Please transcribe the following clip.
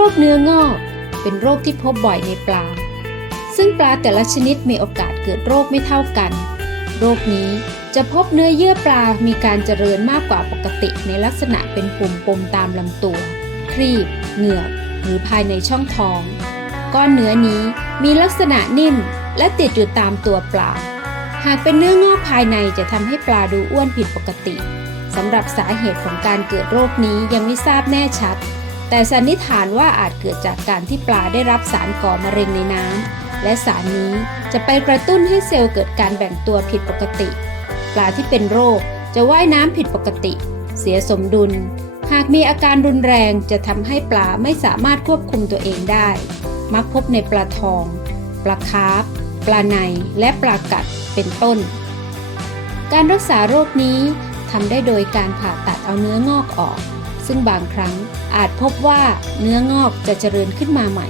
รคเนื้องอก เป็นโรคที่พบบ่อยในปลา ซึ่งปลาแต่ละชนิดมีโอกาสเกิดโรคไม่เท่ากัน โรคนี้จะพบเนื้อเยื่อปลา มีการเจริญมากกว่าปกติในลักษณะเป็นปุ่มปมตามลำตัว ครีบ เหงือก หรือภายในช่องท้อง ก้อนเนื้อนี้มีลักษณะนิ่มและติดอยู่ตามตัวปลา หากเป็นเนื้องอกภายในจะทำให้ปลาดูอ้วนผิดปกติสำหรับสาเหตุของการเกิดโรคนี้ยังไม่ทราบแน่ชัด แต่สันนิษฐานว่าอาจเกิดจากการที่ปลาได้รับสารก่อมะเร็งในน้ำและสารนี้จะไปกระตุ้นให้เซลล์เกิดการแบ่งตัวผิดปกติ ปลาที่เป็นโรคจะว่ายน้ำผิดปกติ เสียสมดุล หากมีอาการรุนแรงจะทำให้ปลาไม่สามารถควบคุมตัวเองได้ มักพบในปลาทอง ปลาคาร์ฟปลาในและปลากัดเป็นต้น การรักษาโรคนี้ทำได้โดยการผ่าตัดเอาเนื้องอกออก ซึ่งบางครั้งอาจพบว่าเนื้องอกจะเจริญขึ้นมาใหม่